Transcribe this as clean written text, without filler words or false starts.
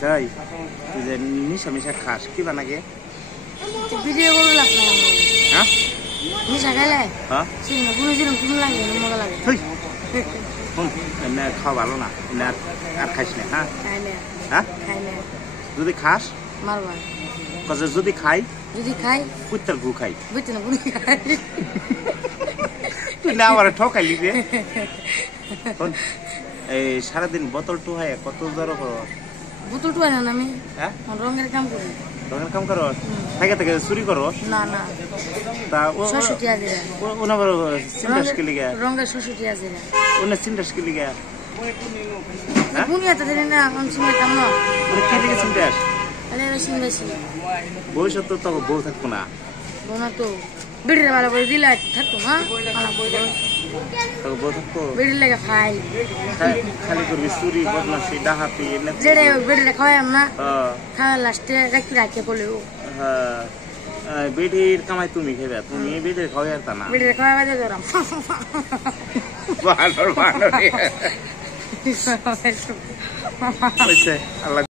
চাই তুই যে মিশা মিশা খাস কি বানাগে ভিডিও করে লাভ নাই হ্যাঁ মিশা খাইলে হ্যাঁ সিনেমা কোনো জিনিস তুমি লাগে মজা লাগে শুন এমনি খাওয়া ভালো না এমনি আর খাইস না হ্যাঁ খাইলে হ্যাঁ খাইলে যদি খাস মারবা কাজে যদি খাই কুত্তার গু খাই বুঝতে না কোনো খাই তুই না আমার ঠকাইলি রে এই সারাদিন বোতল টুহাই কত জড়ো করো বোতল টুহাই না আমি হ্যাঁ রঙের কাম করি রঙের কাম করো থেকে থেকে চুরি করো না না তা ও ৬০ আছে ওনাবার সিন্ডাস কে লিগা রঙের ৬০ আছে ওনা সিন্ডাস কে লিগা বুনিয়াতে দিন না আমি চিনতাম না ওরে কে লিগা সিন্ডাস আরে বেশি ভবিষ্যৎ তো বউ থাকবো না বোনা তো বিড়ির ভালো করে দিলে থাকতো না ভালো করে তো বউ থাকবো বিড়ির লাগে ফাইল খালি করবি চুরি বদমাশি ডাহাতি যেটা বিড়িটা খাওয়াম না হ্যাঁ খাওয়া লাস্টে রাখতে পড়লেও হ্যাঁ বেডির কামাই তুমি খেবে তুমি বেডির খাওয়াই আর তা না বিড়িটা খাওয়া বাজে ধরাম বানর বানর আল্লাহ